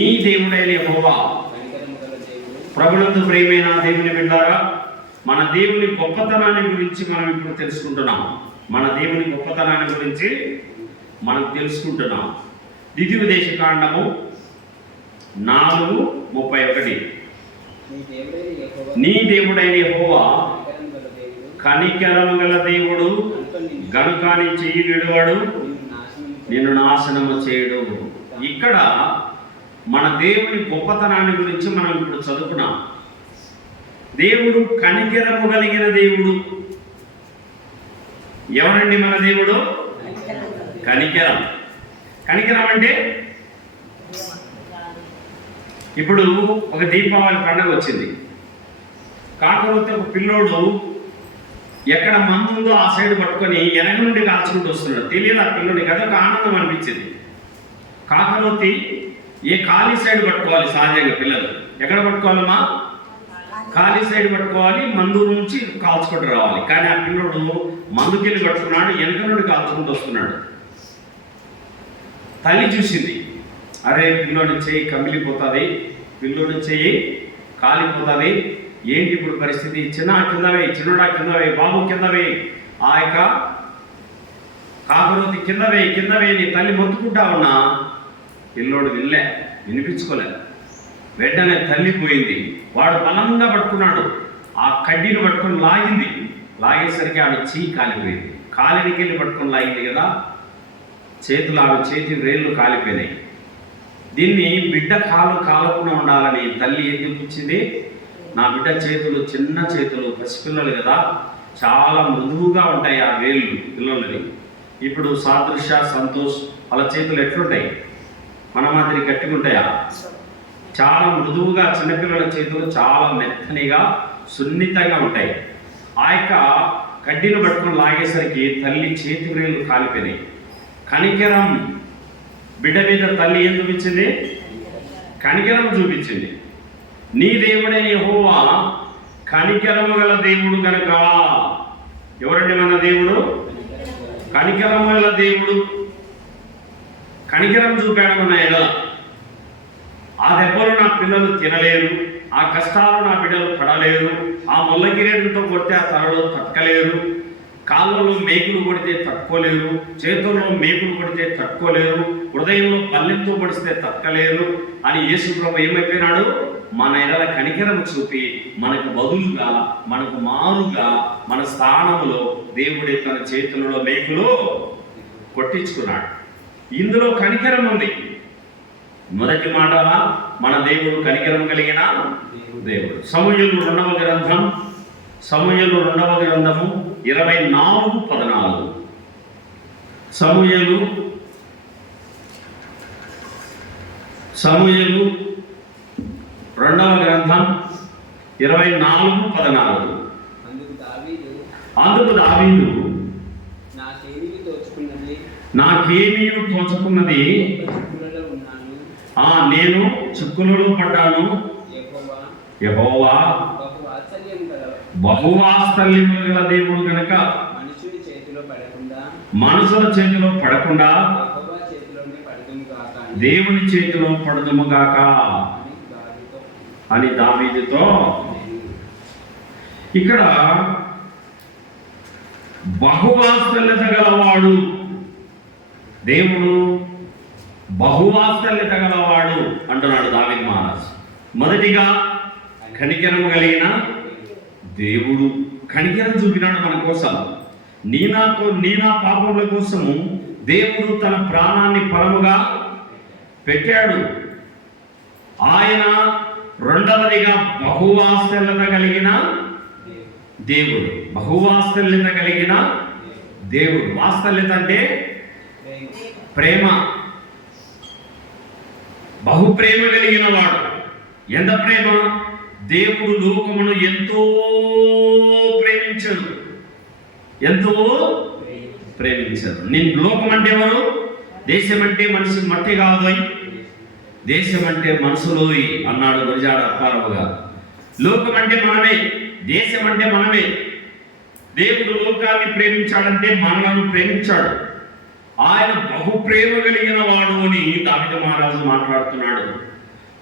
నీ దేవుడైన యెహోవా. ప్రభునందు ప్రియమైన దేవుని బిడ్డలారా, మన దేవుని గొప్పతనాన్ని గురించి మనం ఇప్పుడు తెలుసుకుంటున్నాం. మన దేవుని గొప్పతనాన్ని గురించి మనం తెలుసుకుంటున్నాం. ద్వితీయోపదేశకాండము 4:31. నీ దేవుడైన యెహోవా కనికరము గల దేవుడు గనుక నీ చెయ్యి విడువడు, నిన్ను నాశనము చేయడు. ఇక్కడ మన దేవుని గొప్పతనాన్ని గురించి మనం ఇప్పుడు చదువుకున్నాం. దేవుడు కనికరము కలిగిన దేవుడు. ఎవరండి మన దేవుడు? కనికరం. కనికరం అంటే ఇప్పుడు ఒక దీపావళి పండుగ వచ్చింది. కాకపోతే ఒక పిల్లోడు ఎక్కడ మందు ఉందో ఆ సైడ్ పట్టుకొని వెనక నుండి కాల్చుకుంటూ వస్తున్నాడు. తెలియదు ఆ పిల్లోడికి, అదొక ఆనందం అనిపించింది. కాకపోతే ఏ ఖాళీ సైడ్ పట్టుకోవాలి. సహజంగా పిల్లలు ఎక్కడ పట్టుకోవాలమ్మా? ఖాళీ సైడ్ పట్టుకోవాలి, మందు నుంచి కాల్చుకుంటూ రావాలి. కానీ ఆ పిల్లోడు మందుకెళ్ళి పట్టుకున్నాడు, వెనక నుండి కాల్చుకుంటూ వస్తున్నాడు. తల్లి చూసింది, అరే పిల్లోడి చెయ్యి కమిలిపోతుంది, పిల్లోడి చెయ్యి కాలిపోతుంది, ఏంటి ఇప్పుడు పరిస్థితి? కిందవే, చిన్నడా కిందవే, బాబు కిందవే, ఆ యొక్క కాకరోతి కిందవే నీ తల్లి మొత్తుకుంటా ఉన్నా పిల్లోడు వినిపించుకోలే. వెంటనే తల్లి పోయింది. వాడు బలంగా పట్టుకున్నాడు, ఆ కడ్డీని పట్టుకొని లాగేసరికి ఆమె చెయ్యి కాలిపోయింది. కాలినికి వెళ్ళి పట్టుకొని లాగింది కదా, ఆమె చేతి వేళ్ళు కాలిపోయినాయి. దీన్ని బిడ్డ కాలకుండా ఉండాలని తల్లి ఏం చూపించింది? నా బిడ్డ చేతులు చిన్న చేతులు, పసిపిల్లలు కదా, చాలా మృదువుగా ఉంటాయి ఆ వేళ్ళు పిల్లలని. ఇప్పుడు సాదృశ్య, సంతోష్ వాళ్ళ చేతులు ఎట్లుంటాయి? మన మాదిరి గట్టిగా ఉంటాయా? చాలా మృదువుగా, చిన్నపిల్లల చేతులు చాలా మెత్తనిగా, సున్నితంగా ఉంటాయి. ఆ యొక్క కడ్డీని పట్టుకొని లాగేసరికి తల్లి చేతి వేళ్ళు కాలిపోయినాయి. కనికరం బిడ్డ మీద తల్లి ఏం చూపించింది? కనికరం చూపించింది. నీ దేవుడైన యెహోవా కనికరము గల దేవుడు కనుక. ఎవరండి మన దేవుడు? కనికరము గల దేవుడు. కనికరం చూపాడు మన ఎడల. ఆ దెబ్బలు నా పిల్లలు తినలేరు, ఆ కష్టాలు నా బిడ్డలు పడలేరు, ఆ ముళ్ళకిరీటంతో కొడితే ఆ తలలు తట్టుకోలేరు, కాళ్ళలో మేకులు కొడితే తట్టుకోలేరు, చేతుల్లో మేకులు కొడితే తట్టుకోలేరు, హృదయంలో పల్లెంతో పొడిస్తే తట్టుకోలేరు అని యేసు ప్రభు ఏమైపోయినాడు? మన ఎడల కనికరం చూపి మనకు బదులుగా, మనకు మారుగా, మన స్థానంలో దేవుడి తన చేతులలో మేకులు కొట్టించుకున్నాడు. ఇందులో కనికరం ఉంది. మొదటి మాట, మన దేవుడు కనికరం కలిగిన దేవుడు. సమూయేలు రెండవ గ్రంథము 24:14. సమూయేలు రెండవ గ్రంథం 24:14. అందుకు దావీదు నాకేమీ తోచుకున్నది, నేను చిక్కులలో పడ్డాను. యెహోవా బహువాత్సల్యము గల దేవుడు కనుక మనుషుల చేతిలో పడకుండా దేవుని చేతిలో పడదుముగాక అని దావీదుతో. ఇక్కడ బహువాత్సల్యత గలవాడు దేవుడు, బహువాత్సల్యత గలవాడు అంటున్నాడు దావీదు మహారాజు. మొదటిగా కనికరము కలిగిన దేవుడు. కనికరం చూపినాడు మన కోసం. నీ నా పాపముల కోసము దేవుడు తన ప్రాణాన్ని పరముగా పెట్టాడు. ఆయన రెండవదిగా బహువాత్సల్యత కలిగిన దేవుడు. బహువాత్సల్యత కలిగిన దేవుడు. వాత్సల్యత అంటే ప్రేమ. బహుప్రేమ కలిగిన వాడు. ఎంత ప్రేమ! దేవుడు లోకమును ఎంతో ప్రేమించాడు. నేను లోకం అంటే ఎవరు? దేశం అంటే మనిషి మట్టి కాదోయ్, దేశం అంటే మనసులోయ్ అన్నాడు గురజాడ అప్పారావు గారు. లోకం అంటే మనమే, దేశం అంటే మనమే. దేవుడు లోకాన్ని ప్రేమించాడంటే మనలను ప్రేమించాడు. ఆయన బహుప్రేమ కలిగిన వాడు అని దావీదు మహారాజు మాట్లాడుతున్నాడు.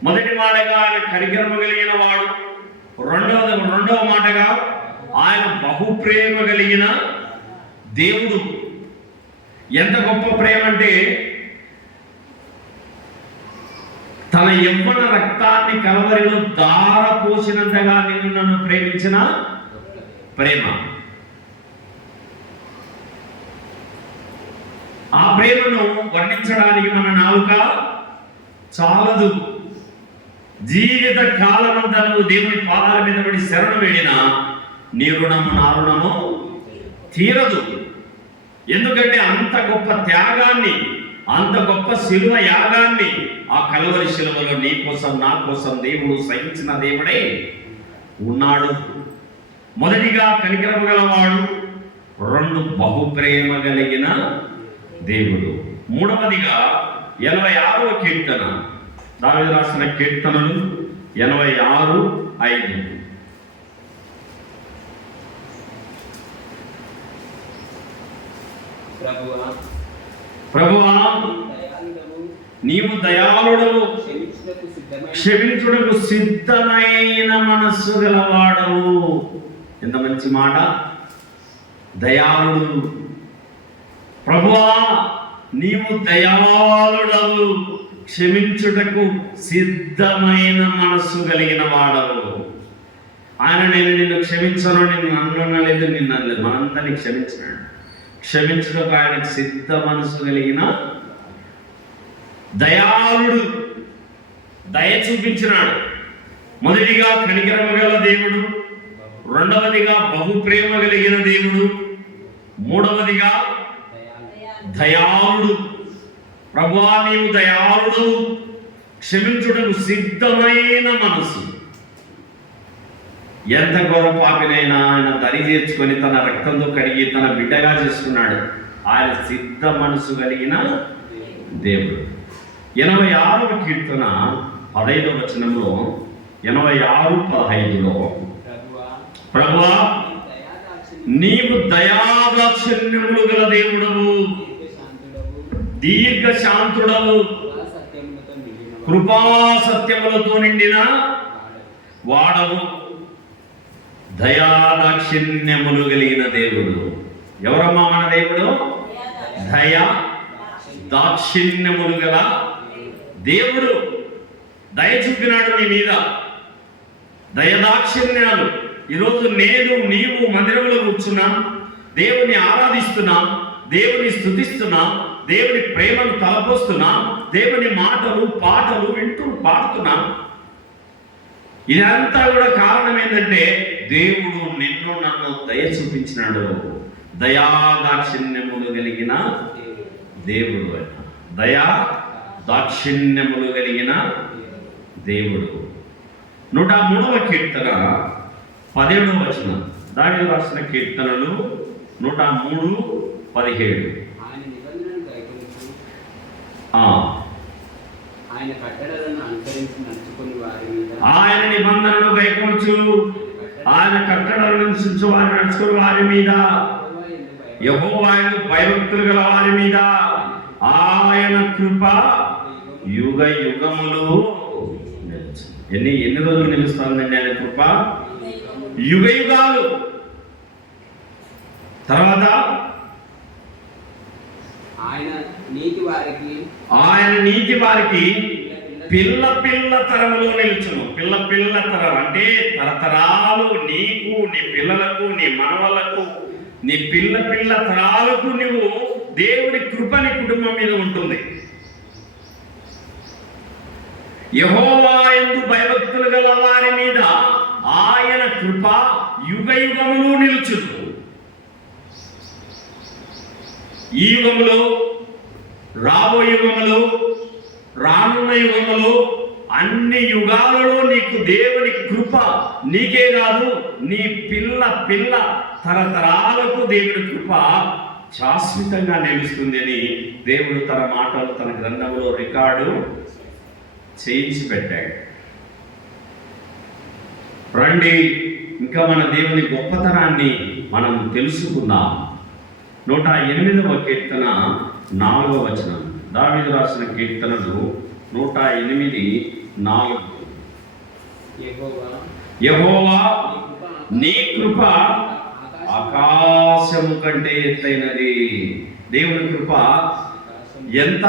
మొదటి మాటగా ఆయన కనికరము కలిగిన వాడు, రెండవ మాటగా ఆయన బహుప్రేమ కలిగిన దేవుడు. ఎంత గొప్ప ప్రేమ అంటే తన యవ్వన రక్తాన్ని కలవరిలో దార పోసినంతగా నిన్ను నన్ను ప్రేమించిన ప్రేమ. ఆ ప్రేమను వర్ణించడానికి మన నాలుక చాలదు. జీవిత కాలమంతా నువ్వు దేవుని పాదాల మీద పడి శరణు వేడినా నీ రుణము నా రుణము తీరదు. ఎందుకంటే అంత గొప్ప త్యాగాన్ని, అంత గొప్ప శిలువ యాగాన్ని ఆ కల్వరి శిలువలో నీ కోసం నా కోసం దేవుడు సహించిన దేవుడే ఉన్నాడు. మొదటిగా కనికరము గలవాడు, రెండు బహుప్రేమ కలిగిన దేవుడు. మూడవదిగా 86వ కీర్తన, దావీదు రాసిన కీర్తనలు 86:5. ప్రభువా నీవు దయాళుడవు, క్షమించుటకు సిద్ధమైన మనస్సు గలవాడవు. ఎంత మంచి మాట! దయాళుడు. ప్రభువా నీవు దయాళుడవు, క్షమించుటకు సిద్ధమైన మనస్సు కలిగిన వాడవు. ఆయన నేను నిన్ను క్షమించను, నిన్ను అనలేదు, నిన్ను అనలేదు, మనందరినీ క్షమించినాడు. క్షమించుటకు ఆయనకు సిద్ధ మనసు కలిగిన దయాళుడు, దయ చూపించినాడు. మొదటిగా కనికరమ గల దేవుడు, రెండవదిగా బహుప్రేమ కలిగిన దేవుడు, మూడవదిగా దయాళుడు. ప్రభువా నీవు దయాళుడు, క్షమించుటకు సిద్ధమైన మనసు. ఎంత గొప్ప పాపినైనా ఆయన దరి చేర్చుకొని తన రక్తంతో కడిగి తన బిడ్డగా చేసుకున్నాడు. ఆయన సిద్ధ మనసు కలిగిన దేవుడు. 86వ కీర్తన 15వ వచనంలో, 86:15లో, ప్రభువా నీవు దయాదాక్షిణ్యములు గల దేవుడవు, దీర్ఘశాంతుడవు, కృపా సత్యములతో నిండిన వాడవు, దయాదాక్షిణ్యములు కలిగిన దేవుడు. ఎవరమ్మా మన దేవుడు? దయా దాక్షిణ్యములు గల దేవుడు. దయ చూపినాడు నీ మీద, దయదాక్షిణ్యాలు. ఈరోజు నేను నీవు మందిరంలో కూర్చున్నాం, దేవుని ఆరాధిస్తున్నాం, దేవుని స్తుతిస్తున్నాం, దేవుని ప్రేమను తలపోస్తున్నాం, దేవుని మాటలు పాటలు వింటూ పాడుతున్నాం. ఇదంతా కూడా కారణం ఏంటంటే దేవుడు నిన్ను నన్ను దయ చూపించినాడు. దయాదాక్షిణ్యములు కలిగిన దేవుడు అన్న, దయా దాక్షిణ్యములు కలిగిన దేవుడు. 103వ కీర్తన 17వ వచనం, దావీదు రాసిన కీర్తనలు 103:17. ఆయన నిబంధనలు గైకొనుచు ఆయన కట్టడలను అనుసరించు వారిని నడుచుకుని వారి మీద, యెహోవా యందు భయభక్తులు గల వారి మీద ఆయన కృప యుగ యుగములు నిలుచు. ఎన్ని రోజులు నిలుస్తుందండి ఆయన కృప? యుగ యుగాలు. తర్వాత ఆయన నీతి వారికి పిల్ల పిల్ల తరములో నిలుచును. పిల్ల పిల్ల తరం అంటే తరతరాలు, నీకు, నీ పిల్లలకు, నీ మనవలకు, నీ పిల్ల పిల్ల తరాలకు నువ్వు దేవుడి కృప నీ కుటుంబం మీద ఉంటుంది. యెహోవా యందు భయభక్తులు గల వారి మీద ఆయన కృప యుగ యుగములు నిలుచును. ఈ యుగములో, రాబోయే యుగములో, రానున్న యుగములో, అన్ని యుగాలలో నీకు దేవుని కృప, నీకే కాదు నీ పిల్ల పిల్ల తరతరాలకు దేవుడి కృప శాశ్వతంగా నిలుస్తుంది అని దేవుడు తన మాటలు తన గ్రంథంలో రికార్డు చేయించి పెట్టాడు. రండి ఇంకా మన దేవుని గొప్పతనాన్ని మనం తెలుసుకుందాం. 108వ కీర్తన 4వ వచనం, దావీదు రాసిన కీర్తనలు 108 4. యెహోవా నీ కృప ఆకాశము కంటే ఎత్తైనది. దేవుని కృప ఎంత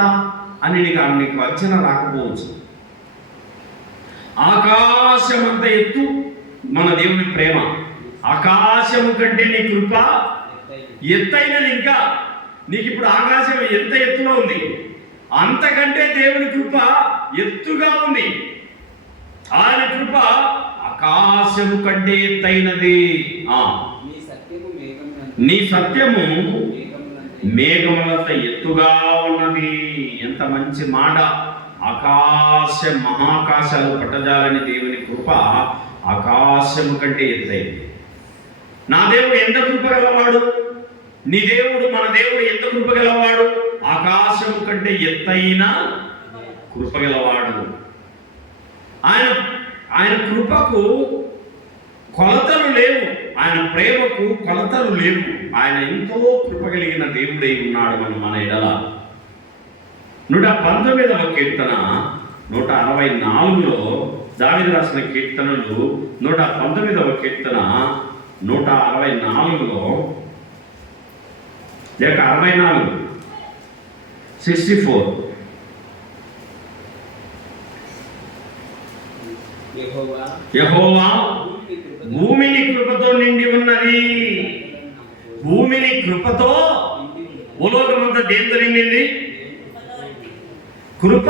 అని నీకు అంచనా రాకపోవచ్చు. ఆకాశమంత ఎత్తు మన దేవుని ప్రేమ. ఆకాశము కంటే నీ కృప ఎత్తైనది. ఇంకా నీకు ఇప్పుడు ఆకాశం ఎంత ఎత్తులో ఉంది, అంతకంటే దేవుని కృప ఎత్తుగా ఉంది. ఆయన కృప ఆకాశము కంటే ఎత్తైనది. నీ సత్యము మేఘములంత ఎత్తుగా ఉన్నది. ఎంత మంచి మాట! మహాకాశాలు పట్టజాలని దేవుని కృప ఆకాశము కంటే ఎత్తైంది. నా దేవుడు ఎంత కృప గలవాడు! నీ దేవుడు, మన దేవుడు ఎంత కృప గలవాడు! ఆకాశము కంటే ఎత్తైన కృప గలవాడు. ఆయన కృపకు కొలతలు లేవు, ఆయన ప్రేమకు కొలతలు లేవు. ఆయన ఎంతో కృప కలిగిన దేవుడై ఉన్నాడు మన ఎడల. 119వ కీర్తన 164లో దావీదు రాసిన కీర్తనలు 119వ కీర్తన 164లో లేక 64 64 యెహోవా భూమిని కృపతో నిండి ఉన్నది. భూమిని కృపతో, భూలోకమంతా దేంతో నిండింది? కృప.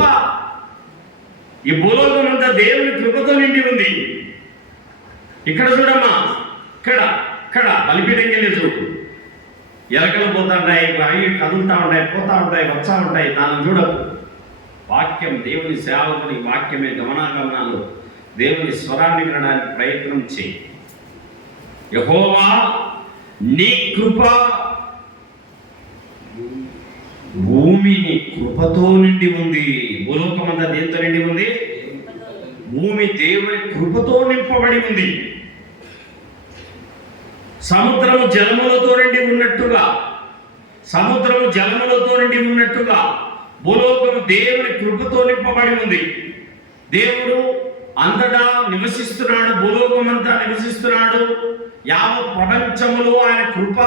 ఈ భూలోకమంతా దేవుని కృపతో నిండి ఉంది. ఇక్కడ చూడమ్మా, ఇక్కడ బలిపీఠంకి వెళ్ళి చూడు. ఎలకలు పోతా ఉంటాయి, అవి కదులుతూ ఉంటాయి, పోతా ఉంటాయి, వచ్చా ఉంటాయి. దాన్ని చూడకు. వాక్యం, దేవుని సేవకుని వాక్యమే గమనాగమనాలు. దేవుని స్వరాన్ని వినడానికి ప్రయత్నం చేయి. యెహోవా నీ కృప భూమిని కృపతో నిండి ఉంది. భూలోకమంతా దేంతో నిండి ఉంది? భూమి దేవుని కృపతో నింపబడి ఉంది. సముద్రము జలములతో నిండి ఉన్నట్టుగా భూలోకము దేవుని కృపతో నింపబడి ఉంది. దేవుడు అంతటా నివసిస్తున్నాడు, భూలోకమంతా నివసిస్తున్నాడు. యావత్ ప్రపంచములో ఆయన కృప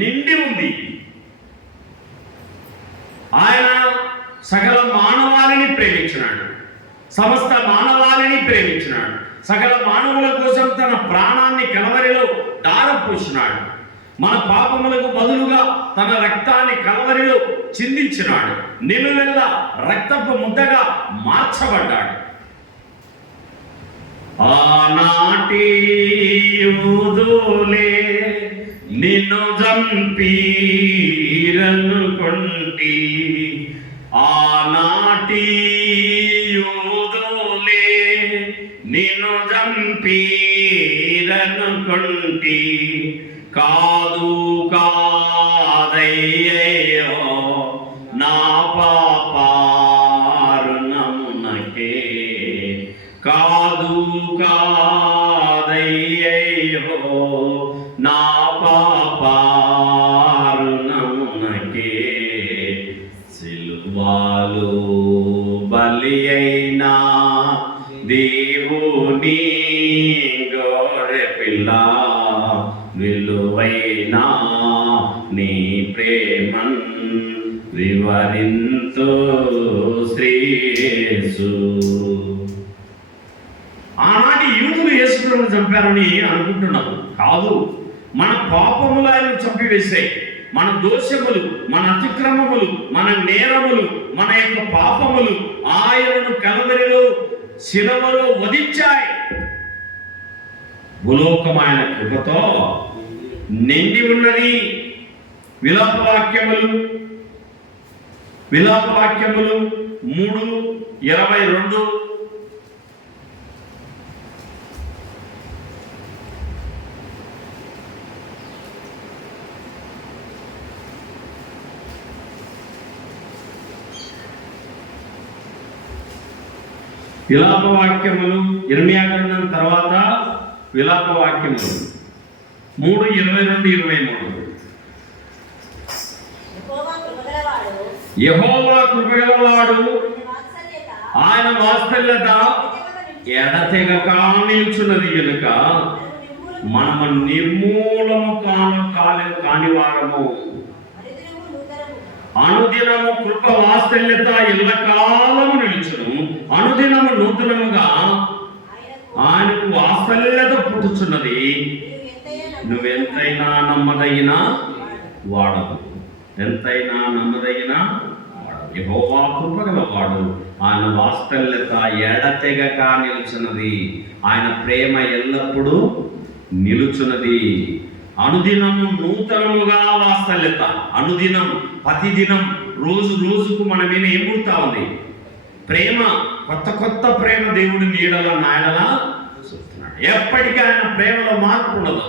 నిండి ఉంది. ఆయన సకల మానవాళిని ప్రేమించినాడు, సమస్త మానవాళిని ప్రేమించినాడు. సకల మానవుల కోసం తన ప్రాణాన్ని కలవరిలో దారపోసినాడు. మన పాపములకు బదులుగా తన రక్తాన్ని కలవరిలో చిందించినాడు. నిలువెల్ల రక్తపు ముద్దగా మార్చబడ్డాడు. ఆనాటి యూదులే నిన్ను చంపిరనుకొంటి, ఆనాటి యూదులే నిన్ను చంపిరనుకొంటి, కాదు కాదయ్యో నా పాపారుణమునకే, కాదు కాదయ్యో నా పాపారుణమునకే, సిలువలో బలి అయినా దేవుని గొర్రెపిల్ల, విలువైనా నీ ప్రేమన్ వివరింతు శ్రీ యేసు. ఆనాటి యూదులు యేసును చంపారని అనుకుంటున్నాము. కాదు, మన పాపములు ఆయన చంపివేశాయి. మన దోషములు, మన అతిక్రమములు, మన నేరములు, మన యొక్క పాపములు ఆయనను కలవరిలో శిలవలో వధించాయి. భూలోకమైన కృపతో నిండి ఉన్నది. విలాపవాక్యములు 3:22. విలాపవాక్యములు ఇర్మీయా గ్రంథం తర్వాత విలాపవాక్యములు 3:22-23. యెహోవా కృపగలవాడు, ఆయన వాత్సల్యత ఎడతెగక నిల్చున్నది కనుక మనము నిర్మూలము కాని వారము. అనుదినము కృప వాత్సల్యత ఎల్లకాలము నిలుచును. అనుదినము నూతనముగా ఆయనకు వాత్సల్యత పుట్టుచున్నది. నువ్వెంతైనా నమ్మదగిన వాడవు, ఎంతైనా నమ్మదగిన వాడవు. యెహోవా కృపగలవాడు, ఆయన వాత్సల్యత ఎడతెగక నిలుచున్నది. ఆయన ప్రేమ ఎల్లప్పుడూ నిలుచున్నది. అనుదినము నూతనముగా వాత్సల్యత. అనుదినం, ప్రతిదినం, రోజు రోజుకు మన మీద ఏం పుడతా ఉంది? ప్రేమ, కొత్త కొత్త ప్రేమ దేవుడి నీడల నాయడలా చూస్తున్నాడు. ఎప్పటికీ ఆయన ప్రేమలో మార్పు ఉండదు.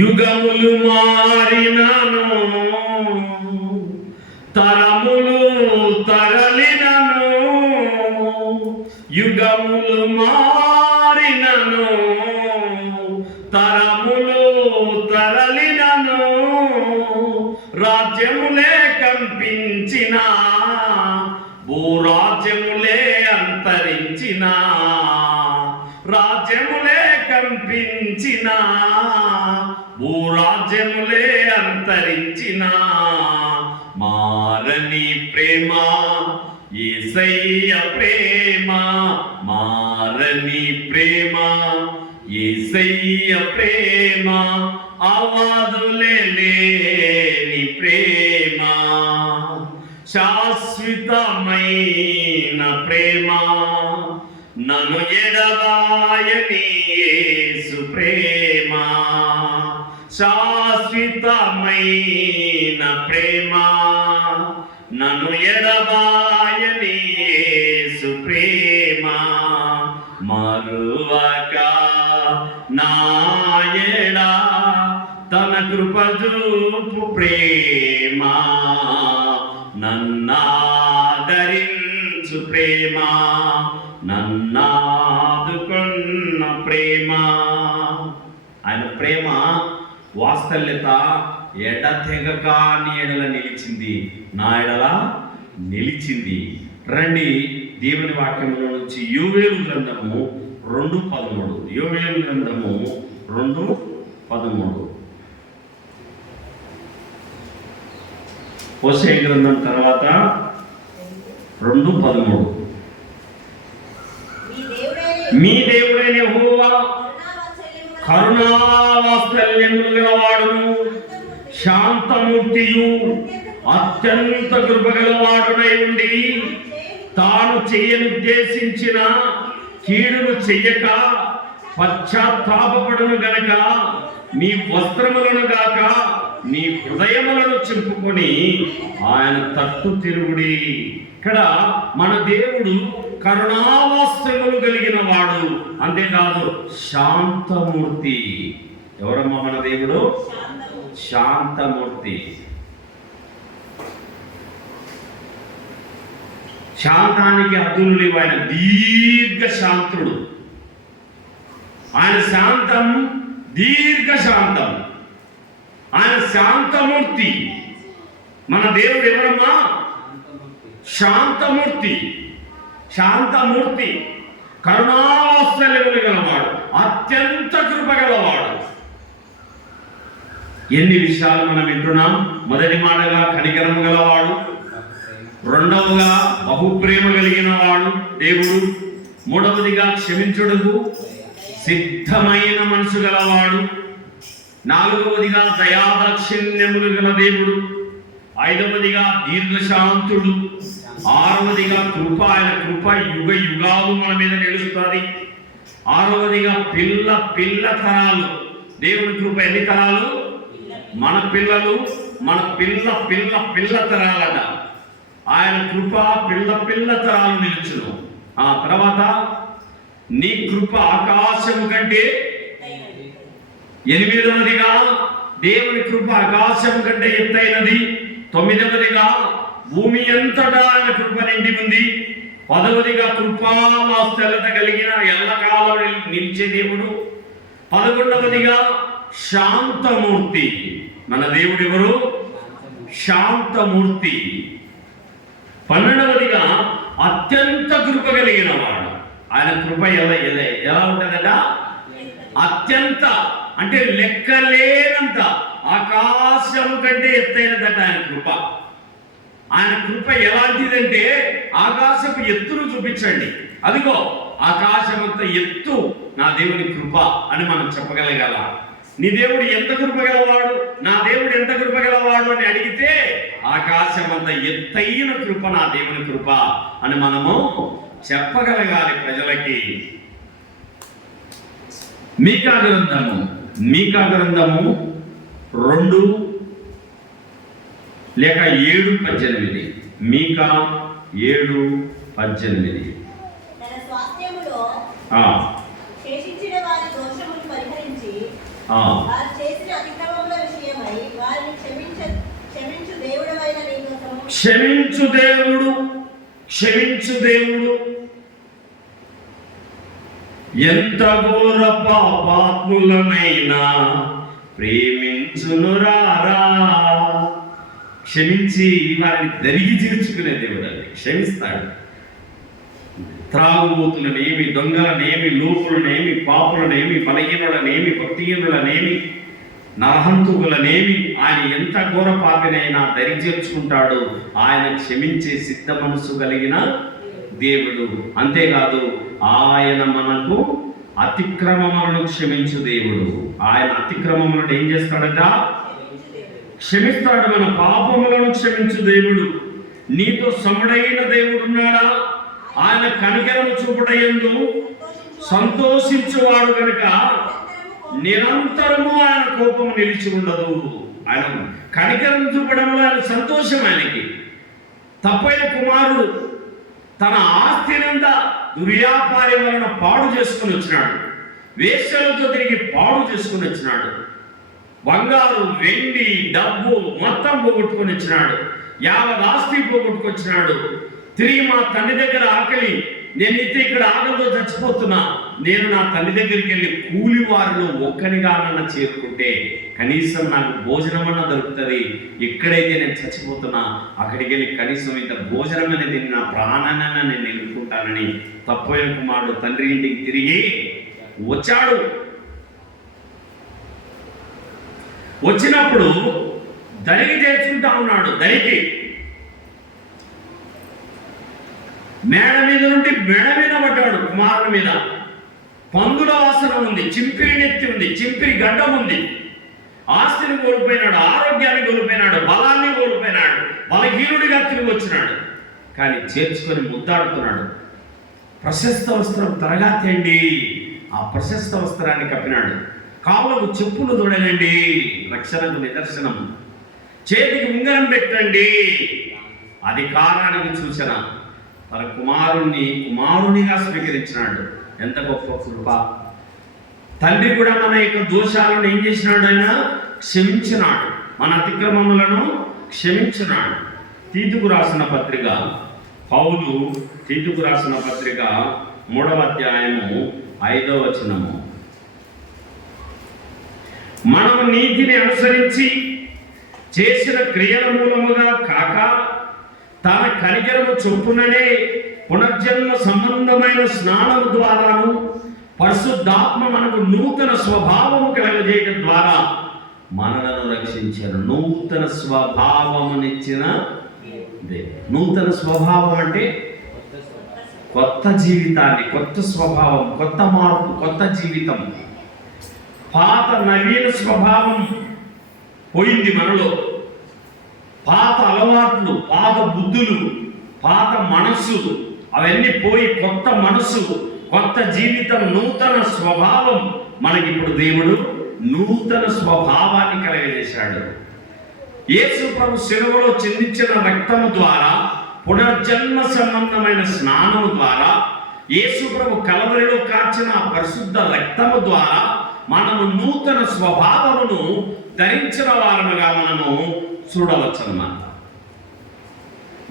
యుగములు మారినను, తరములు తరలినను, యుగములు మారినను, తరములు తరలినను, రాజ్యములే కంపించిన, భూరాజ్యములే అంతరించిన, రాజ్యములే కంపించిన, భూరాజ్యములే అంతరించిన, మారని ప్రేమ యేసయ్య ప్రేమ, మారని ప్రేమ యేసయ్య ప్రేమ, అవధులే లేని ప్రేమ, శాశ్వతమైన ప్రేమ, నన్ను ఎడబాయని యేసు ప్రేమ, శాశ్వతమైన ప్రేమ, నన్ను ఎడబాయని యేసు ప్రేమ, మరువక నాయడా తన కృప చూపు ప్రేమ, నన్నాదరించు ప్రేమ, నన్నాదుకున్న ప్రేమ. ఆయన ప్రేమ వాత్సల్యత ఎడతెగక నీ ఎడల నిలిచింది, నా ఎడల నిలిచింది. రండి దేవుని వాక్యంలో నుంచి యోవేలు గ్రంథము 2:13. యోవేలు గ్రంథము 2:13. హోషేయ గ్రంథం తర్వాత 2:13. మీ దేవుడైన యెహోవా కరుణా వాత్సల్యములు గలవాడును, శాంతమూర్తియు, అత్యంత కృపగలవాడునై ఉండి తాను చేయనుద్దేశించిన కీడును చెయ్యక పశ్చాత్తాపపడును గనక నీ వస్త్రములను గాక నీ హృదయములను చింపుకొని ఆయన తట్టు తిరుగుడి. ఇక్కడ మన దేవుడు కరుణావాత్సల్యములు కలిగిన వాడు, అంతేకాదు శాంతమూర్తి. ఎవరమ్మా మన దేవుడు? శాంతమూర్తి. శాంతానికి హద్దులు లేవు. ఆయన దీర్ఘ శాంతుడు. ఆయన శాంతం దీర్ఘ శాంతం. ఆయన శాంతమూర్తి. మన దేవుడు ఎవరమ్మా? శాంతమూర్తి. శాంతమూర్తి, కరుణావాత్సల్యములు గలవాడు, అత్యంత కృప గలవాడు. ఎన్ని విషయాలు మనం వింటున్నాం. మొదటి మాటగా కనికరము గలవాడు, రెండవగా బహుప్రేమ కలిగిన వాడు దేవుడు, మూడవదిగా క్షమించుటకు సిద్ధమైన మనసు గలవాడు, నాలుగవదిగా దయాదాక్షిణ్యములు గల దేవుడు, ఐదవదిగా దీర్ఘశాంతుడు, ఆరవదిగా కృప. ఆయన కృప యుగ యుగాలు మన మీద నిలుస్తుంది. ఆరవదిగా పిల్ల పిల్ల తరాలు. దేవుని కృప ఎన్ని తరాలు? మన పిల్లలు, మన పిల్ల పిల్ల పిల్ల తరాలట. ఆయన కృప పిల్ల పిల్ల తరాలు నిలుచును. ఆ తర్వాత నీ కృప ఆకాశము కంటే, ఎనిమిదవదిగా దేవుని కృప ఆకాశం కంటే ఎత్తైనది. తొమ్మిదవదిగా భూమి అంతటా ఆయన కృప నిండి ఉంది. పదవదిగా కృపావాత్సల్యత కలిగిన ఎల్లకాలం నిలిచే దేవుడు. 11వదిగా శాంతమూర్తి. మన దేవుడు ఎవరు? శాంతమూర్తి. 12వదిగా అత్యంత కృప కలిగిన వాడు. ఆయన కృప ఎలా ఉంటుందట? అత్యంత అంటే లెక్కలేనంత, ఆకాశము కంటే ఎత్తైనదట ఆయన కృప. ఆయన కృప ఎలాంటిదంటే ఆకాశపు ఎత్తును చూపించండి, అదిగో ఆకాశమంత ఎత్తు నా దేవుని కృప అని మనం చెప్పగలగాల. నీ దేవుడు ఎంత కృప గలవాడు, నా దేవుడు ఎంత కృప గలవాడు అని అడిగితే ఆకాశమంత ఎత్తైన కృప నా దేవుని కృప అని మనము చెప్పగలగాలి ప్రజలకి. మీకా గ్రంథము 2 లేక 7:18. మీకా 7:18. శేషించిన వారి దోషములు పరిహరించి వారు చేసిన అతిక్రమముల విషయమై వారిని క్షమించు దేవుడవైన నీ కోసము. క్షమించు దేవుడు ఎంత ఘోర పాపాత్ములనైనా ప్రేమించునురారా. క్షమించి వారిని దరిగి తీర్చుకునే దేవుడు. అది క్షమిస్తాడు. త్రాగుబోతులనేమి, దొంగలనేమి, లోపులనేమి, పాపులనేమి, బలహీనులనేమి, భక్తిహీనులనేమి, నరహంతుకులనేమి ఆయన ఎంత ఘోర పాపినైనా దరి చేర్చుకుంటాడు. ఆయన క్షమించే సిద్ధ మనసు కలిగిన దేవుడు. అంతేకాదు ఆయన మనకు అతిక్రమములను క్షమించు దేవుడు. ఆయన అతిక్రమములను ఏం చేస్తాడట? క్షమిస్తాడు. మన పాపములను క్షమించు దేవుడు. నీతో సముడైన దేవుడు ఉన్నాడా? ఆయన కనికరము చూపుటయందు సంతోషించువాడు కనుక నిరంతరము ఆయన కోపము నిలిచి ఉండదు. ఆయన కనికరం చూపడంలో ఆయన సంతోషం. ఆయనకి తప్పైన కుమారుడు తన ఆస్తినంతా దుర్వ్యాపారం వలన పాడు చేసుకుని వచ్చినాడు. వేశ్యలతో తిరిగి పాడు చేసుకుని వచ్చినాడు. బంగారు, వెండి, డబ్బు మొత్తం పోగొట్టుకొని వచ్చినాడు. 50 ఆస్తి పోగొట్టుకొచ్చినాడు. తిరిగి మా తండ్రి దగ్గర ఆకలి, నేనైతే ఇక్కడ ఆకలితో చచ్చిపోతున్నా, నేను నా తండ్రి దగ్గరికి వెళ్ళి కూలి వారిలో ఒక్కనిగా నన్ను చేరుకుంటే కనీసం నాకు భోజనం అన్న దొరుకుతుంది. ఎక్కడైతే నేను చచ్చిపోతున్నా అక్కడికి వెళ్ళి కనీసం ఇంత భోజనం అనేది నా ప్రాణాన్ని నేను నిలుపుకుంటానని తప్పైన కుమారుడు తండ్రి ఇంటికి తిరిగి వచ్చాడు. వచ్చినప్పుడు దరికి చేర్చుకుంటా ఉన్నాడు. దరికి మేడ మీద నుండి మెడ మీద పడ్డాడు. కుమారుని మీద పందుల వాసన ఉంది, చింపిరి నెత్తి ఉంది, చింపిరి గడ్డం ఉంది. ఆస్తిని కోల్పోయినాడు, ఆరోగ్యాన్ని కోల్పోయినాడు, బలాన్ని కోల్పోయినాడు, బలహీనుడిగా తిరిగి వచ్చినాడు. కానీ చేర్చుకొని ముద్దాడుతున్నాడు. ప్రశస్త వస్త్రం త్వరగా తేండి. ఆ ప్రశస్త వస్త్రాన్ని కప్పినాడు. కాళ్ళకు చెప్పులు తొడగండి, రక్షణకు నిదర్శనం. చేతికి ఉంగరం పెట్టండి, అధికారానికి సూచన. తన కుమారునిగా స్వీకరించినాడు. ఎంత గొప్ప కృప! తండ్రి కూడా మన యొక్క దోషాలను ఏం చేసినాడు? ఆయన క్షమించినాడు. మన అతిక్రమములను క్షమించినాడు. తీతుకు రాసిన పత్రిక, పౌలు తీతుకు రాసిన పత్రిక 3వ అధ్యాయము 5వ వచనము. మనము నీతిని అనుసరించి చేసిన క్రియల మూలముగా కాక తన కనికరము చొప్పుననే పునర్జన్మ సంబంధమైన స్నానము ద్వారాను పరిశుద్ధాత్మ మనకు నూతన స్వభావము కలగజేయడం ద్వారా మనలను రక్షించారు. నూతన స్వభావమునిచ్చిన దేవుడు. నూతన స్వభావం అంటే కొత్త జీవితాన్ని, కొత్త స్వభావం, కొత్త మార్పు, కొత్త జీవితం. పాత నవీన స్వభావం పోయింది మనలో. పాత అలవాట్లు, పాత బుద్ధులు, పాత మనస్సు అవన్నీ పోయి కొత్త మనస్సు, కొత్త జీవితం, నూతన స్వభావం మనకి ఇప్పుడు దేవుడు నూతన స్వభావాన్ని కలగజేశాడు. యేసు ప్రభు శిలువలో చిందించిన రక్తము ద్వారా, పునర్జన్మ సంబంధమైన స్నానము ద్వారా, యేసు ప్రభు కలవరిలో కార్చిన పరిశుద్ధ రక్తము ద్వారా మనము నూతన స్వభావమును ధరించిన వారముగా మనము చూడవచ్చు అన్నమాట.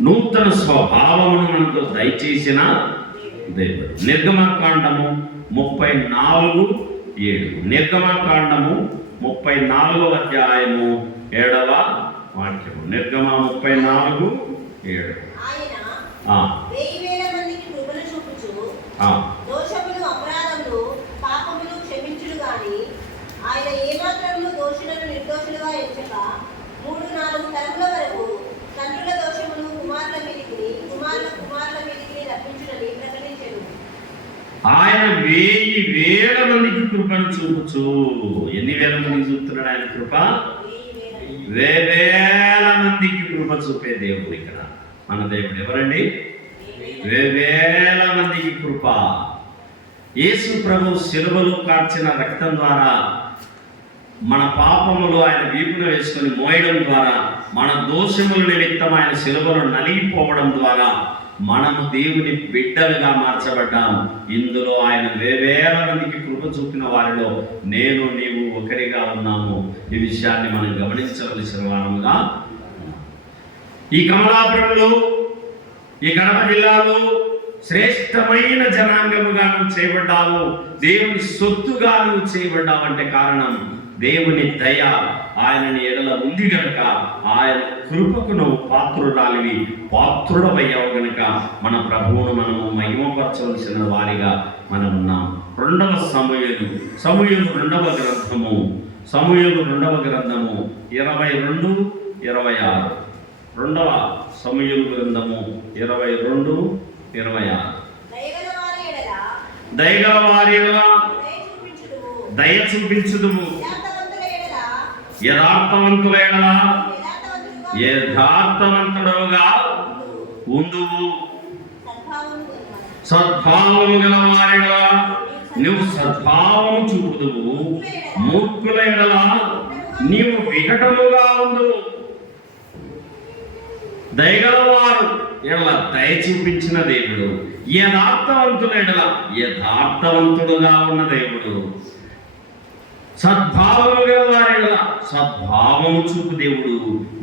నూతన స్వభావమును మనకు దయచేసిన దేవుడు. నిర్గమకాండము 34:7. నిర్గమకాండము 34వ అధ్యాయము 7వ వాక్యము. నిర్గమ 34:7. ఆయన 1000 దోషములు, అపరాధములు, పాపములు క్షమించుడు గాని ఆయన ఏమాత్రము దోషులను నిర్దోషులుగా ఎంచక 3-4 తరముల వరకు తండ్రుల దోషములు కుమారుల మీదికి, కుమారుల మీదికి రప్పించుడని ప్రకటించెను. ఆయన 1000 మందికి కృపను చూపుచు. ఎన్ని వేల మందికి చూపుతున్నాడు ఆయన కృప? 1000 మందికి కృప చూపే దేవుడు. ఇక్కడ మన దేవుడు ఎవరండి? 1000 మందికి కృప. యేసు ప్రభు శిలువలో కార్చిన రక్తం ద్వారా మన పాపములు ఆయన వీపున వేసుకొని మోయడం ద్వారా, మన దోషముల నిమిత్తం ఆయన శిలువలో నలిగిపోవడం ద్వారా మనము దేవుని బిడ్డలుగా మార్చబడ్డాం. ఇందులో ఆయన 1000 మందికి కృప చూపిన వారిలో నేను నీవు ఒకరిగా ఉన్నాము. ఈ విషయాన్ని మనం గమనించవలసిన వారముగా ఈ కమలాపురంలో, ఈ కడప జిల్లాలో శ్రేష్టమైన జనాంగముగా నువ్వు చేయబడ్డావు. దేవుని సొత్తుగా నువ్వు చేయబడ్డావు అంటే కారణం దేవుని దయ ఆయనని ఎడల ఉంది గనుక, ఆయన కృపకు నువ్వు పాత్రురాలివి, పాత్రుడవయ్యావు గనుక మన ప్రభువును మనము మహిమపరచవలసిన వారిగా మనం ఉన్నాం. 2వ సమూయేలు 2వ గ్రంథము 22-26. 2వ సమూయేలు గ్రంథము 22-26. దయగల వారి ఎడల దయ చూపించుదువు, యథార్థవంతుల ఎడల యథార్థవంతుడుగా ఉందువు. సద్భావము గల వారి ఎడల నువ్వు సద్భావము చూపుదువు, మూర్ఖుల ఎడల నీవు వికటముగా ఉందువు. దయగలవారు ఎడల దయ చూపించిన దేవుడు, యథార్థవంతుల ఎడల యథార్థవంతుడుగా ఉన్న దేవుడు. సద్భావము గల వారి ఎడల సద్భావము చూపు దేవుడు,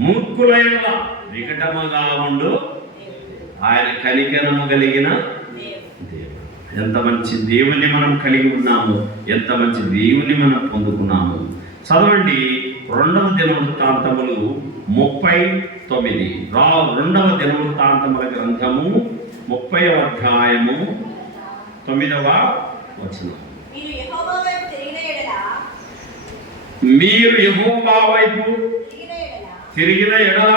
మూర్ఖుల ఎడల వికటముగా ఉండు ఆయన కనికరము కలిగిన దేవుడు. ఎంత మంచి దేవుని మనం కలిగి ఉన్నాము, ఎంత మంచి దేవుని మనం పొందుకున్నాము. చదవండి 2వ దినవృత్తాంతములు 39. 2వ దినవృత్తాంతముల గ్రంథము 30వ అధ్యాయము 9వ వచనం. మీరు యెహోవా వైపు తిరిగిన ఎడల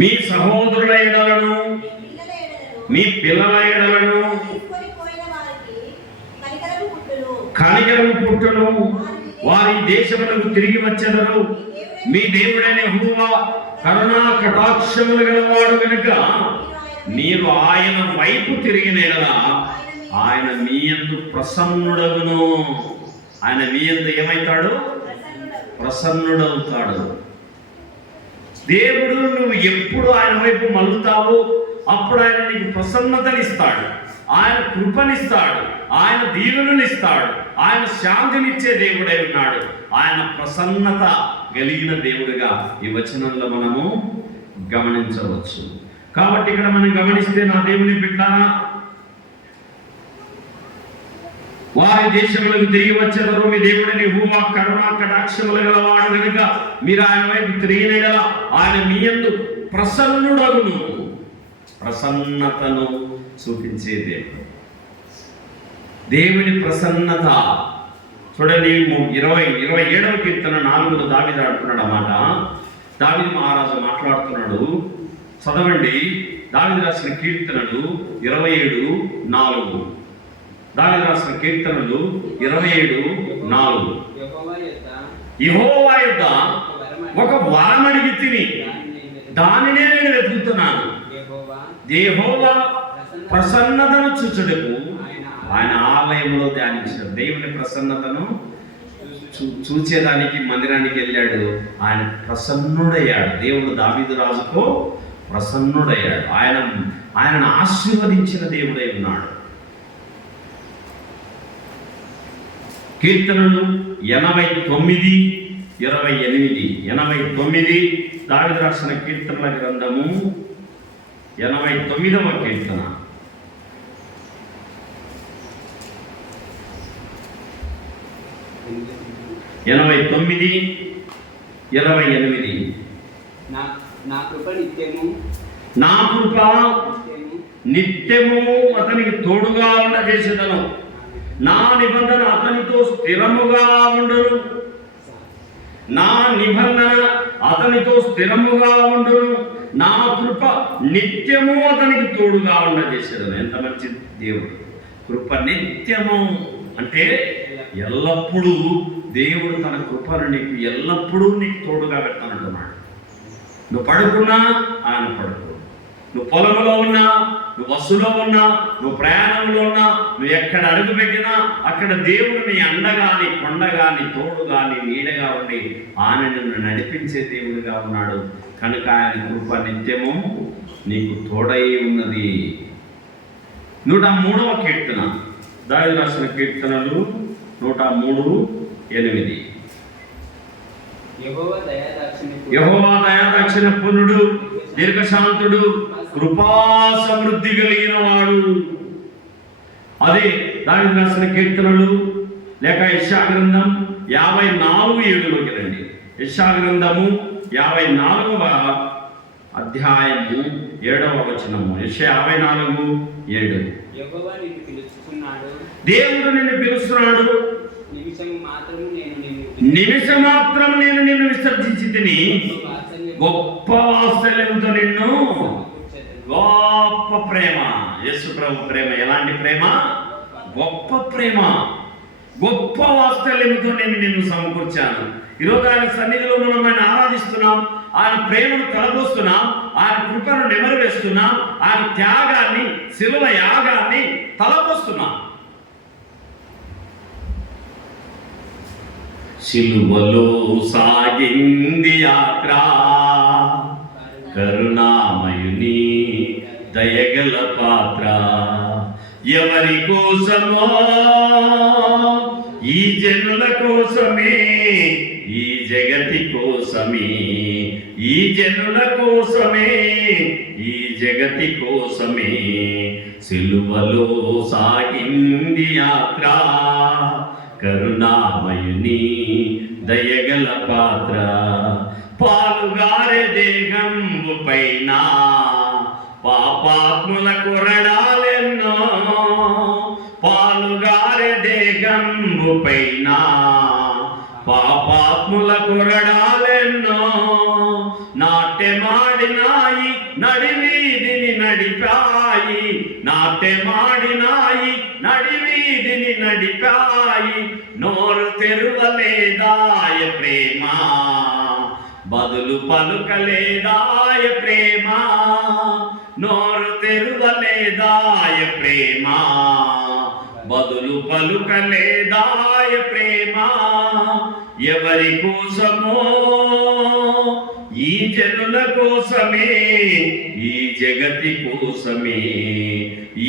మీ సహోదరుల ఎడలను మీ పిల్లల ఎడలను కనికరము పుట్టును, వారి దేశములకు తిరిగి వచ్చెదరు. మీ దేవుడైన యెహోవా కరుణా కటాక్షములు గలవాడు గనుక మీరు ఆయన వైపు తిరిగిన ఎడల ఆయన మీ యందు ప్రసన్నుడగును. ఆయన మీ యందు ఏమైతాడు? ప్రసన్నుడవుతాడు. దేవుడు నువ్వు ఎప్పుడు ఆయన వైపు మల్లుతావో అప్పుడు ఆయన నీకు ప్రసన్నతనిస్తాడు, ఆయన కృపనిస్తాడు, ఆయన దీవెననిస్తాడు, ఆయన శాంతినిచ్చే దేవుడై ఉన్నాడు. ఆయన ప్రసన్నత కలిగిన దేవుడిగా ఈ వచనంలో మనము గమనించవచ్చు. కాబట్టి ఇక్కడ మనం గమనిస్తే, నా దేవుని బిడ్డలారా, వారి దేశములకు తిరిగి వచ్చేదరు. మీ దేవుడిని యెహోవా కరుణా కటాక్షములు గలవాడు కనుక మీరు ఆయన వైపు తిరిగిన ఎడల ఆయన మీ యందు ప్రసన్నుడగును. ప్రసన్నతను చూపించే దేవుడు. దేవుని ప్రసన్నత చూడండి. 27వ కీర్తన 4లో దావీదు ఆడుతున్నాడు అన్నమాట. దావీదు మహారాజు మాట్లాడుతున్నాడు. చదవండి. దావీదు రాసిన కీర్తనలు 27:4. దావీదు రాసిన కీర్తనలు 27:4. యెహోవా యొద్ద ఒక వరం అడిగి తిని దానినే నేను వెతుకుతున్నాను. యెహోవా ప్రసన్నతను చూచుటకు ఆయన ఆలయంలో ధ్యానించాడు. దేవుని ప్రసన్నతను చూచేదానికి మందిరానికి వెళ్ళాడు. ఆయన ప్రసన్నుడయ్యాడు. దేవుడు దావీదు రాజుకు ప్రసన్నుడయ్యాడు. ఆయనను ఆశీర్వదించిన దేవుడై ఉన్నాడు. కీర్తనలు 89:28. 89 దావీదు రాసిన కీర్తనల గ్రంథము 89వ కీర్తన. ఎనభై 29:28. నా కృప నిత్యము నా కృప నిత్యము అతనికి తోడుగా ఉండజేసేదను. నా నిబంధన అతనితో స్థిరముగా ఉండును. నా నిబంధన అతనితో స్థిరముగా ఉండును. నా కృప నిత్యము అతనికి తోడుగా ఉండజేసేదను. ఎంత మంచి దేవుడు! కృప నిత్యము అంటే ఎల్లప్పుడూ దేవుడు తన కృపను నీకు ఎల్లప్పుడూ నీకు తోడుగా పెడతానంటున్నాడు. నువ్వు పడుకున్నా ఆయన పడుకో, నువ్వు పొలంలో ఉన్నా, నువ్వు బస్సులో ఉన్నా, నువ్వు ప్రయాణంలో ఉన్నా, నువ్వు ఎక్కడ అడుగు పెట్టినా అక్కడ దేవుడు నీ అండగా, నీ కొండగా, నీ తోడుగా, నీ నీడగా ఉండి ఆయన నిన్ను నడిపించే దేవుడిగా ఉన్నాడు. కనుక ఆయన కృప నిత్యము నీకు తోడై ఉన్నది. 103వ కీర్తన, దావీదు రాసిన కీర్తనలు 103:8. యెహోవా దయాదాక్షిణ్యపూర్ణుడు, దీర్ఘశాంతుడు, కృపా సమృద్ధి కలిగిన వాడు. అదే దావీదు రాసిన కీర్తనలు లేక యెషయా గ్రంథం 54:7లోకి రండి. యెషయా గ్రంథము 54వ అధ్యాయము 7వ వచనము. యెషయా 54:7. దేవుడు నిన్ను పిలుస్తున్నాడు. నిమిషం మాత్రం నేను నిన్ను విసర్జించి తిని గొప్ప వాత్సల్యంతో నిన్ను. గొప్ప ప్రేమ, యేసు ప్రభు ప్రేమ. ఎలాంటి ప్రేమ? గొప్ప ప్రేమ. గొప్ప వాత్సల్యంతో నేను నిన్ను సమకూర్చాను. ఈరోజు ఆయన సన్నిధిలో మనం ఆయన ఆరాధిస్తున్నాం, ఆయన ప్రేమను కలబోస్తున్నాం, ఆయన కృపను నెమరువేస్తున్నాం, ఆయన త్యాగాన్ని, శిలువ యాగాన్ని తలపోస్తున్నాం. శిలువలో సాగింది యాత్ర, కరుణామయుని దయగల పాత్ర. ఎవరి కోసమో? ఈ జనుల కోసమే, ఈ జగతి కోసమే, ఈ జనుల కోసమే, ఈ జగతి కోసమే. సిలువలో సాగింది యాత్ర, కరుణామయుని దయగల పాత్ర. పాలుగారే దేహంబు పైన పాపాత్ముల కొరడాలెన్నో. పాలుగారే దేహంబు పైన పాపాత్ముల కొరడాలెన్నో. నాట్యమాడినాయి, నడివీధిని నడిపాయి. నాట్యమాడినాయి, నడివీధిని నడిపాయి. నోరు తెరువలేదాయ ప్రేమ, బదులు పలుకలేదాయ ప్రేమ. నోరు తెరువలేదాయ ప్రేమ, బదులు పలుకలేదాయ ప్రేమ. ఎవరి కోసమో? ఈ జనుల కోసమే, ఈ జగతి కోసమే,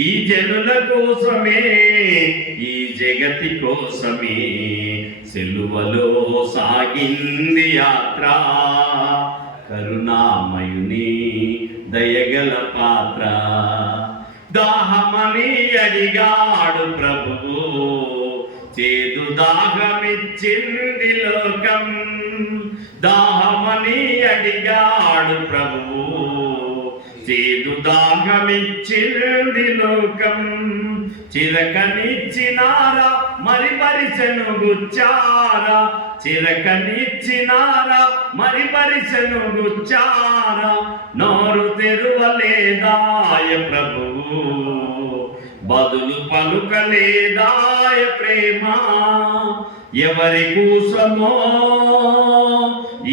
ఈ జనుల కోసమే, ఈ జగతి కోసమే. సిలువలో సాగింది యాత్ర, కరుణామయుని దయగల పాత్ర. దాహమని అడిగాడు ప్రభువు, చేదు దాహమిచ్చింది లోకం. దాహమని అడిగాడు ప్రభువు, చేదు దాహమిచ్చింది లోకం. చిరకనిచ్చినారా మరి పరిచెను గుచ్చారా. చిరకనిచ్చినారా మరి పరిచెను గుచ్చారా. నోరు తెరువలేదాయ ప్రభువు, బదులు పలుకలేదాయ ప్రేమ. ఎవరి కోసమో?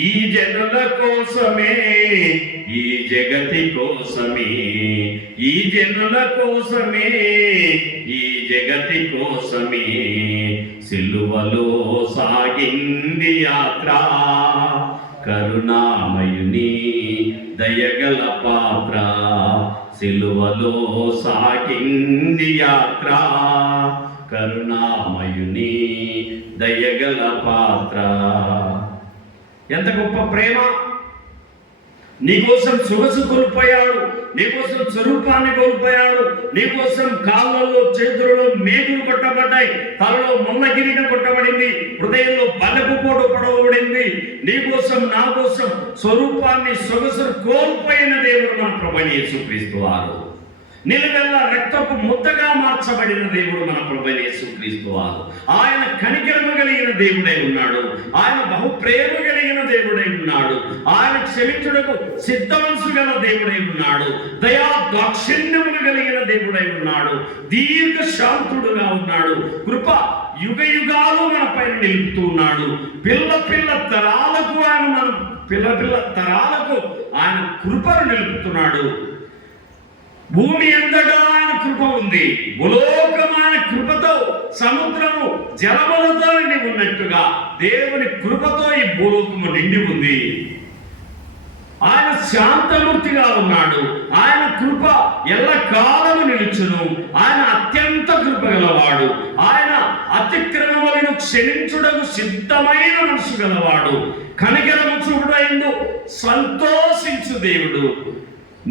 ఈ జనుల కోసమే, ఈ జగతి కోసమే, ఈ జనుల కోసమే, ఈ జగతి కోసమే. సిలువలో సాగింది యాత్ర, కరుణామయుని దయగల పాత్ర. సిలువలో సాగింది యాత్ర, కరుణామయుని దయగల పాత్ర. ఎంత గొప్ప ప్రేమ! నీకోసం సొగసు కోల్పోయాడు, నీకోసం స్వరూపాన్ని కోల్పోయాడు, నీకోసం కాళ్ళల్లో చేతులలో మేకులు కొట్టబడ్డాయి, తలలో ముళ్ళ కిరీటం కొట్టబడింది, హృదయంలో బలపు పోటు పొడవబడింది. నీకోసం నా కోసం స్వరూపాన్ని సొగసు కోల్పోయిన దేవుడు మన ప్రభువైన యేసుక్రీస్తు వారు. నిలువెల్ల రక్తపు ముద్దగా మార్చబడిన దేవుడు మన ప్రభువైన యేసుక్రీస్తు వారు. ఆయన కనికరము కలిగిన దేవుడై ఉన్నాడు, ఆయన బహు ప్రేమ కలిగిన దేవుడై ఉన్నాడు, ఆయన క్షమించుటకు సిద్ధ మనసు గల దేవుడై ఉన్నాడు, దయా దాక్షిణ్యములు కలిగిన దేవుడై ఉన్నాడు, దీర్ఘ శాంతుడుగా ఉన్నాడు, కృప యుగ యుగాలు మన పైన నిలుపుతూ ఉన్నాడు. పిల్ల తరాలకు ఆయన కృపను నిలుపుతున్నాడు. భూమి అంతటా ఆయన కృప ఉంది. భూలోకమైన కృపతో, సముద్రము జలములతో నిండి ఉన్నట్టుగా దేవుని కృపతో ఈ భూలోకము నిండి ఉంది. ఆయన శాంతమూర్తిగా ఉన్నాడు. ఆయన కృప ఎల్లకాలము నిలుచును. ఆయన అత్యంత కృప గలవాడు. ఆయన అతిక్రమములను క్షమించుటకు సిద్ధమైన మనసు గలవాడు. కనికరము చూపుటయందు సంతోషించు దేవుడు.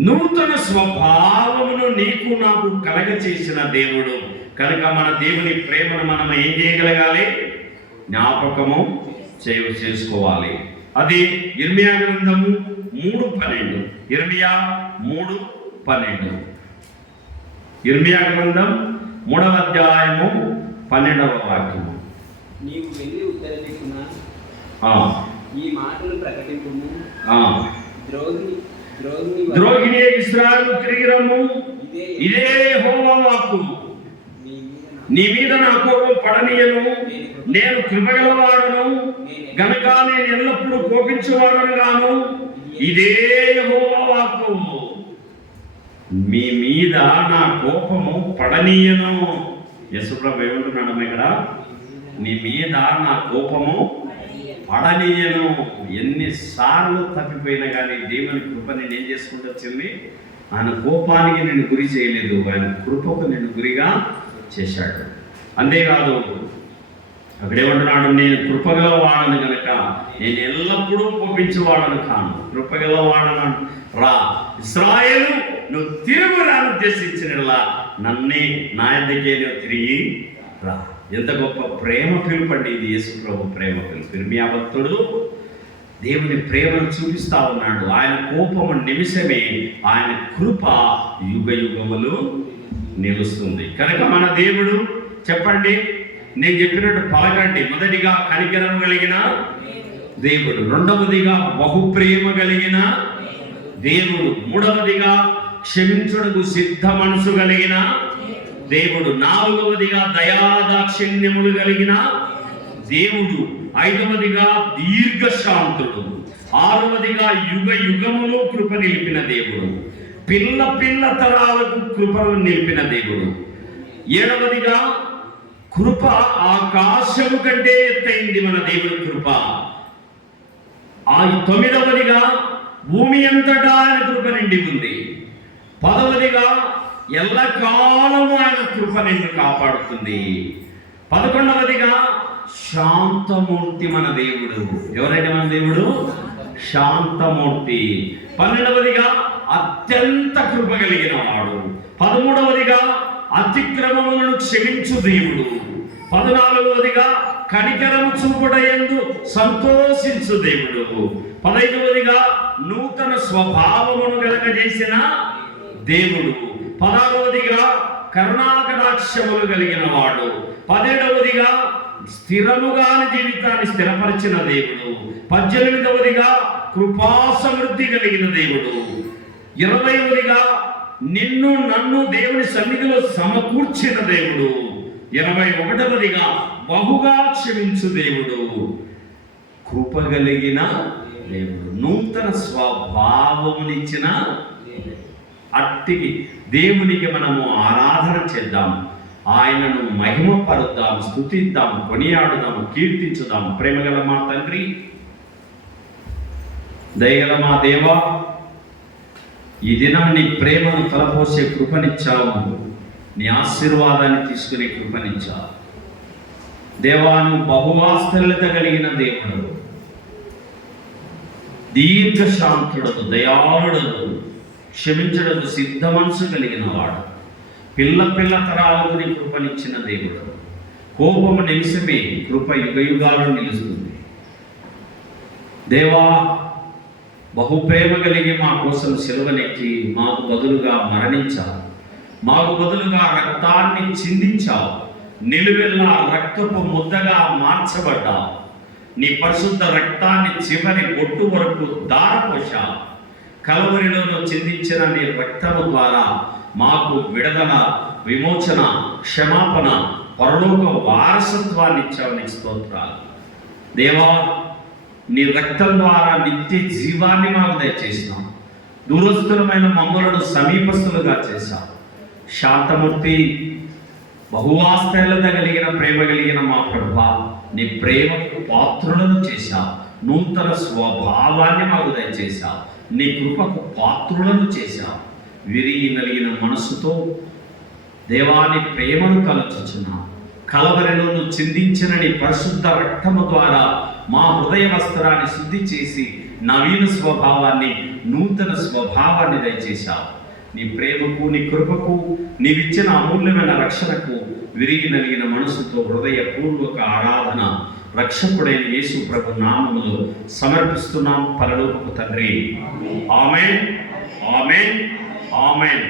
నూతన స్వభావమును నీకు నాకు కలగచేసిన దేవుడు. కనుక మన దేవుని ప్రేమను మనం ఏం చేయగలగాలి? జ్ఞాపకము చేసుకోవాలి. అది ఇర్మియా గ్రంథము 3:12. ఇర్మియా 3:12. ఇర్మియా గ్రంథం 3వ అధ్యాయము 12వ వాక్యము. నీవు వెళ్ళి ఉత్తర దిక్కున ఈ మాటలు ప్రకటింపుము. ద్రోహిణి ఇశ్రాయేలు తిరిగి రమ్ము, ఇదే యెహోవా వాక్కు. నీ మీద నా కోపం పడనీయను, నేను కృపగలవాడను గనుక నేను ఎల్లప్పుడూ కోపించేవాడను గాను, ఇదే యెహోవా వాక్కు. మీ మీద నా కోపము పడనీయను. యేసుప్రభు ఏమంటున్నాడు ఇక్కడ? నీ మీద నా కోపము పడనీయను. ఎన్నిసార్లు తప్పిపోయినా కానీ దేవుని కృప నేను ఏం చేసుకుంటూ వచ్చింది? ఆయన కోపానికి నేను గురి చేయలేదు, ఆయన కృపకు నేను గురిగా చేశాడు. అంతేకాదు అక్కడేమంటున్నాడు? నేను కృపగలవాడను గనక నేను ఎల్లప్పుడూ కోపించేవాడను కాను, కృపగలవాడను రా. ఇశ్రాయేలు, నువ్వు తిరుగురాను ఉద్దేశించినలా నన్నే నా యొద్దకే నువ్వు తిరిగి రా. ఎంత గొప్ప ప్రేమ పిలుపండి ఇది! యేసు ప్రభు ప్రేమ పిలుపు. ఇర్మియా భక్తుడు దేవుని ప్రేమను చూపిస్తా ఉన్నాడు. ఆయన కోపము నిమిషమే, ఆయన కృప యుగ యుగములు నిలుస్తుంది. కనుక మన దేవుడు, చెప్పండి, నేను చెప్పినట్టు పలకండి. మొదటిగా కనికరం కలిగిన దేవుడు, రెండవదిగా బహుప్రేమ కలిగిన దేవుడు, మూడవదిగా క్షమించుటకు సిద్ధ మనసు కలిగిన దేవుడు, నాలుగవదిగా దయాదాక్షిణ్యములు కలిగిన దేవుడు, ఐదవదిగా దీర్ఘశాంతుడు, ఆరవదిగా యుగ యుగములు కృప నిలిపిన దేవుడు, పిల్ల తరాలకు కృపను నిలిపిన దేవుడు, ఏడవదిగా కృప ఆకాశము కంటే ఎత్తైంది మన దేవుడి కృప, తొమ్మిదవదిగా భూమి అంతటా ఆయన కృప నిండి ఉంది, పదవదిగా ఎల్లకాలము ఆయన కృప నిన్ను కాపాడుతుంది, 11వదిగా శాంతమూర్తి మన దేవుడు. ఎవరైతే మన దేవుడు? శాంతమూర్తి. 12వదిగా అత్యంత కృప కలిగిన వాడు. 13వదిగా అతిక్రమములను క్షమించు దేవుడు. 14వదిగా కనికరము చూపుటయందు సంతోషించు దేవుడు. 15వదిగా నూతన స్వభావమును కలగజేసిన దేవుడు. 16వదిగా కరుణాకటాక్షములు కలిగిన వాడు. 17వదిగా స్థిరముగా జీవితాన్ని స్థిరపరిచిన దేవుడు. 18వదిగా కృపా సమృద్ధి కలిగిన దేవుడు. 20వదిగా నిన్ను నన్ను దేవుని సన్నిధిలో సమకూర్చిన దేవుడు. 21వదిగా బహుగా క్షమించు దేవుడు, కృప కలిగిన దేవుడు, నూతన స్వభావమునిచ్చిన అట్టికి దేవునికి మనము ఆరాధన చేద్దాం, ఆయనను మహిమపరుద్దాం, స్తుతిద్దాం, కొనియాడుదాం, కీర్తించుదాం. ప్రేమగల మా తండ్రి, దయగల మా దేవా, ఈ దినం నీ ప్రేమను తలపోసే కృపనిచ్చావు, నీ ఆశీర్వాదాన్ని తీసుకునే కృపనిచ్చావు. దేవాను బహువాత్సల్యత కలిగిన దేవుడు, దీర్ఘశాంతుడు, దయాళుడు, క్షమించడానికి సిద్ధ మనసు కలిగిన వాడు, పిల్ల పిల్ల తరాలకు నీ కృపనిచ్చిన దేవుడు. కోపము నిమిషమే, కృప యుగయుగాలు నిలుస్తుంది. దేవా, బహుప్రేమ కలిగి మా కోసం సిలువనెక్కి మాకు బదులుగా మరణించావు, మాకు బదులుగా రక్తాన్ని చిందించావు, నిలువెల్లా రక్తపు ముద్దగా మార్చబడ్డావు. నీ పరిశుద్ధ రక్తాన్ని చివరి బొట్టు వరకు దారపోశావు. కలవరిలోనూ చిందించిన నీ రక్తము ద్వారా మాకు విడుదల, విమోచన, క్షమాపణ, పరలోక వారసత్వాన్ని ఇచ్చావు. నీ స్తోత్రాలు దేవా. నీ రక్తం ద్వారా నిత్య జీవాన్ని మాకు దయచేసినావు. దూరస్థులమైన మమ్మలను సమీపస్థులుగా చేశావు. శాంతమూర్తి, బహువాస్తేలత కలిగిన ప్రేమ కలిగిన మా ప్రభువా, నీ ప్రేమకు పాత్రులను చేశావు. నూతన స్వభావాన్ని మాకు దయచేశావు. నీ కృపకు పాత్రులను చేశావు. విరిగి నలిగిన మనసుతో దేవాని ప్రేమను తలచుచున్నావు. కలవరిలోను చిందించిన నీ పరిశుద్ధ రక్తము ద్వారా మా హృదయ వస్త్రాన్ని శుద్ధి చేసి నవీన స్వభావాన్ని, నూతన స్వభావాన్ని దయచేశావు. నీ ప్రేమకు, నీ కృపకు, నీవిచ్చిన అమూల్యమైన రక్షణకు విరిగి నలిగిన మనసుతో హృదయపూర్వక ఆరాధన రక్షకుడైన యేసు ప్రభు నామములో సమర్పిస్తున్నాం. పరలోకపు తండ్రి. ఆమేన్, ఆమేన్, ఆమేన్.